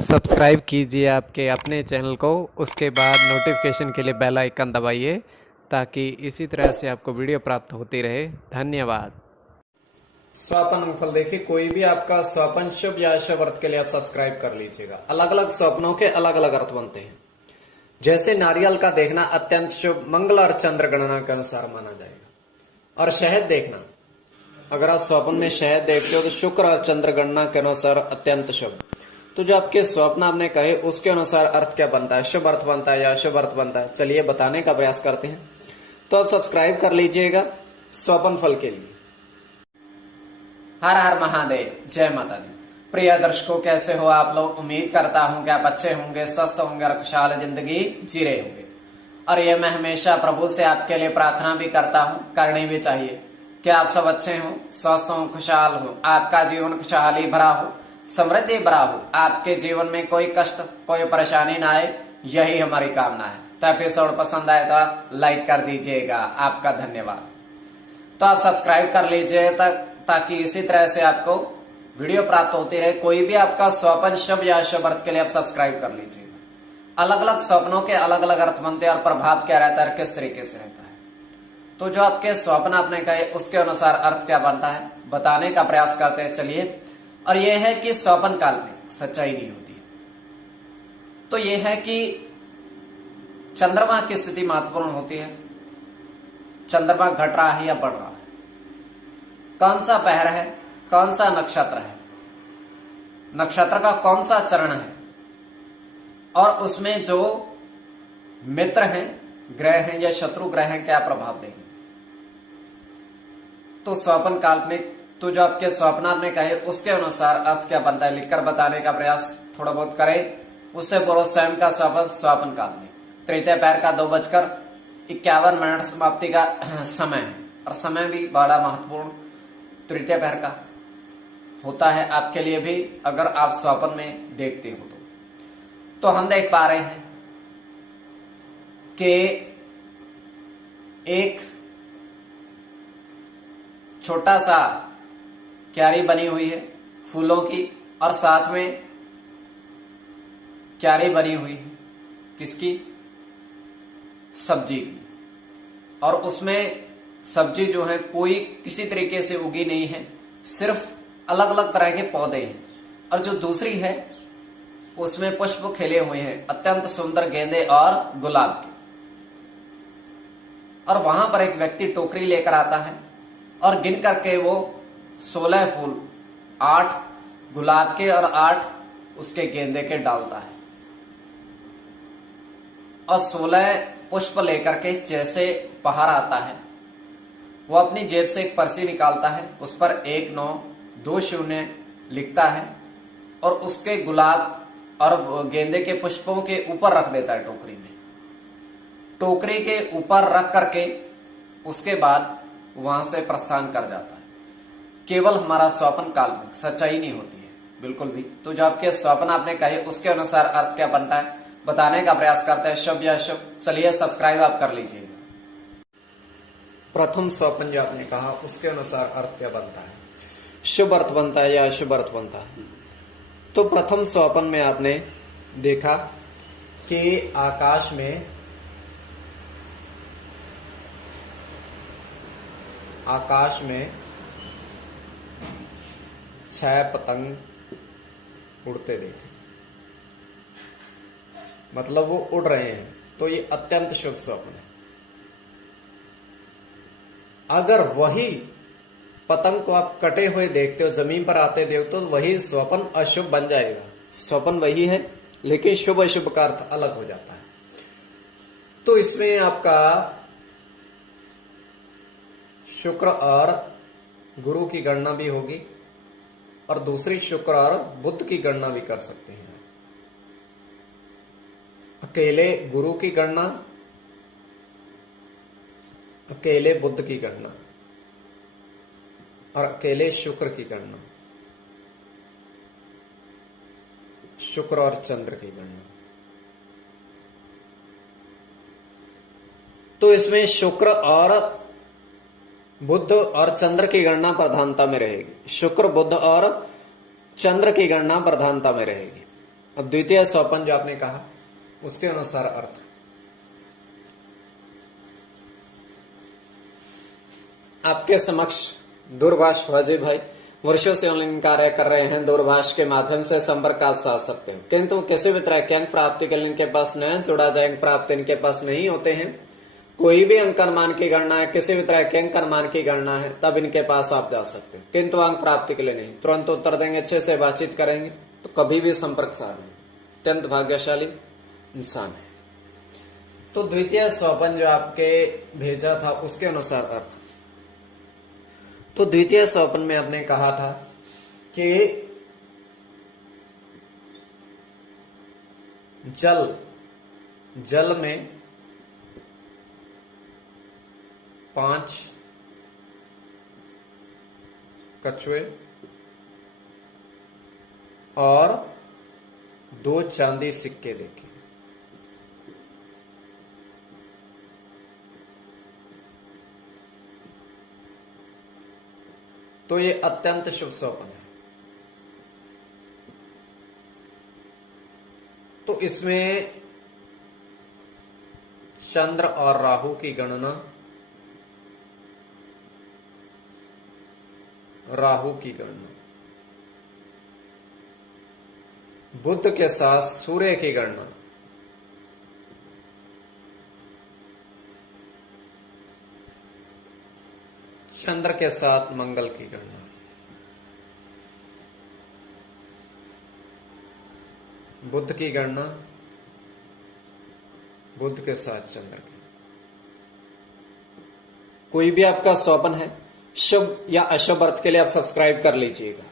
Subscribe कीजिए आपके अपने चैनल को, उसके बाद नोटिफिकेशन के लिए बेल आइकन दबाइए ताकि इसी तरह से आपको वीडियो प्राप्त होती रहे। धन्यवाद। स्वप्न फल देखिए, कोई भी आपका स्वप्न शुभ या अशुभ अर्थ के लिए आप सब्सक्राइब कर लीजिएगा। अलग अलग स्वप्नों के अलग अलग अर्थ बनते हैं। जैसे नारियल का देखना अत्यंत शुभ मंगल और चंद्र गणना के अनुसार माना जाएगा। और शहद देखना, अगर आप स्वप्न में शहद देखते हो तो शुक्र और चंद्र गणना के अनुसार अत्यंत शुभ। तो जो आपके स्वप्न आपने कहे उसके अनुसार अर्थ क्या बनता है, शुभ अर्थ बनता है या अशुभ अर्थ बनता है, चलिए बताने का प्रयास करते हैं। तो आप सब्सक्राइब कर लीजिएगा स्वप्न फल के लिए। हर हर महादेव, जय माता दी। प्रिय दर्शकों, कैसे हो आप लोग? उम्मीद करता हूं कि आप अच्छे होंगे, स्वस्थ होंगे और खुशहाल जिंदगी जी रहे होंगे। और ये मैं हमेशा प्रभु से आपके लिए प्रार्थना भी करता हूं, करनी भी चाहिए कि आप सब अच्छे हों, स्वस्थ हों, खुशहाल हो, आपका जीवन खुशहाली भरा हो, समृद्धि भरा हो, आपके जीवन में कोई कष्ट कोई परेशानी ना आए, यही हमारी कामना है। तो एपिसोड पसंद आए तो आप लाइक कर दीजिएगा, आपका धन्यवाद। तो आप सब्सक्राइब कर लीजिए ताकि इसी तरह से आपको वीडियो प्राप्त होती रहे। कोई भी आपका स्वप्न शुभ या अशुभ अर्थ के लिए आप सब्सक्राइब कर लीजिएगा। अलग अलग स्वप्नों के अलग अलग अर्थ बनते हैं और प्रभाव क्या रहता है, किस तरीके से रहता है। तो जो आपके स्वप्न आपने कहे उसके अनुसार अर्थ क्या बनता है, बताने का प्रयास करते हैं। चलिए। और यह है कि स्वप्न काल में सच्चाई नहीं होती है। तो यह है कि चंद्रमा की स्थिति महत्वपूर्ण होती है। चंद्रमा घट रहा है या बढ़ रहा है, कौन सा पहर है, कौन सा नक्षत्र है, नक्षत्र का कौन सा चरण है, और उसमें जो मित्र हैं, ग्रह हैं या शत्रु ग्रह हैं, क्या प्रभाव देंगे। तो स्वप्न काल्पनिक, तो जो आपके स्वप्न आपने कहे उसके अनुसार अर्थ क्या बनता है, लिखकर बताने का प्रयास थोड़ा बहुत करें। उससे पूर्व स्वयं का स्वप्न काल्पनिक तृतीय पैर का 2:51 समाप्ति का समय है। और समय भी बड़ा महत्वपूर्ण तृतीय पैर का होता है आपके लिए भी, अगर आप स्वप्न में देखते हो तो हम देख पा रहे हैं कि एक छोटा सा क्यारी बनी हुई है फूलों की, और साथ में क्यारी बनी हुई है किसकी, सब्जी की। और उसमें सब्जी जो है कोई किसी तरीके से उगी नहीं है, सिर्फ अलग अलग तरह के पौधे हैं। और जो दूसरी है उसमें पुष्प खिले हुए हैं, अत्यंत सुंदर गेंदे और गुलाब के। और वहां पर एक व्यक्ति टोकरी लेकर आता है और गिन करके वो 16 फूल, 8 गुलाब के और 8 उसके गेंदे के डालता है। और 16 पुष्प लेकर के जैसे बाहर आता है, वो अपनी जेब से एक पर्ची निकालता है, उस पर 1920 लिखता है और उसके गुलाब और गेंदे के पुष्पों के ऊपर रख देता है टोकरी में। टोकरी के ऊपर रख करके उसके बाद वहां से प्रस्थान कर जाता है। केवल हमारा स्वप्न काल्पनिक, सच्चाई नहीं होती है बिल्कुल भी। तो जो आपके स्वप्न आपने कहे उसके अनुसार अर्थ क्या बनता है, बताने का प्रयास करते हैं, शुभ या अशुभ। चलिए सब्सक्राइब आप कर लीजिएगा। प्रथम स्वप्न जो आपने कहा उसके अनुसार अर्थ क्या बनता है, शुभ अर्थ बनता है या अशुभ अर्थ बनता है। तो प्रथम स्वप्न में आपने देखा कि आकाश में 6 पतंग उड़ते देखे, मतलब वो उड़ रहे हैं। तो ये अत्यंत शुभ स्वप्न है। अगर वही पतंग को आप कटे हुए देखते हो, जमीन पर आते देखते हो, तो वही स्वप्न अशुभ बन जाएगा। स्वप्न वही है लेकिन शुभ अशुभ का अर्थ अलग हो जाता है। तो इसमें आपका शुक्र और गुरु की गणना भी होगी, और दूसरी शुक्र और बुध की गणना भी कर सकते हैं। अकेले गुरु की गणना, अकेले बुध की गणना और अकेले शुक्र की गणना, शुक्र और चंद्र की गणना। तो इसमें शुक्र और बुध और चंद्र की गणना प्रधानता में रहेगी। शुक्र बुध और चंद्र की गणना प्रधानता में रहेगी। अब द्वितीय स्वप्न जो आपने कहा उसके अनुसार अर्थ। आपके समक्ष दूरभाष अजय भाई वर्षों से ऑनलाइन कार्य कर रहे हैं, दूरभाष के माध्यम से संपर्क आप साध सकते हैं, किंतु किसी भी तरह के अंक प्राप्ति के लिए इनके पास न जुड़ा जाए, अंक प्राप्ति इनके पास नहीं होते हैं। कोई भी अंक अनुमान की गणना है, किसी भी तरह के अंक अनुमान की गणना है, तब इनके पास आप जा सकते हैं, किंतु अंक प्राप्ति के लिए नहीं। तुरंत उत्तर देंगे, अच्छे से बातचीत करेंगे, तो कभी भी संपर्क साधें। अत्यंत भाग्यशाली इंसान है। तो द्वितीय स्वप्न जो आपके भेजा था उसके अनुसार अर्थ। तो द्वितीय स्वप्न में आपने कहा था कि जल में 5 कछुए और 2 चांदी सिक्के देखे। तो ये अत्यंत शुभ स्वप्न है। तो इसमें चंद्र और राहु की गणना, राहु की गणना, बुध के साथ सूर्य की गणना, चंद्र के साथ मंगल की गणना, बुध की गणना, बुध के साथ चंद्र की। कोई भी आपका स्वप्न है शुभ या अशुभ अर्थ के लिए आप सब्सक्राइब कर लीजिएगा।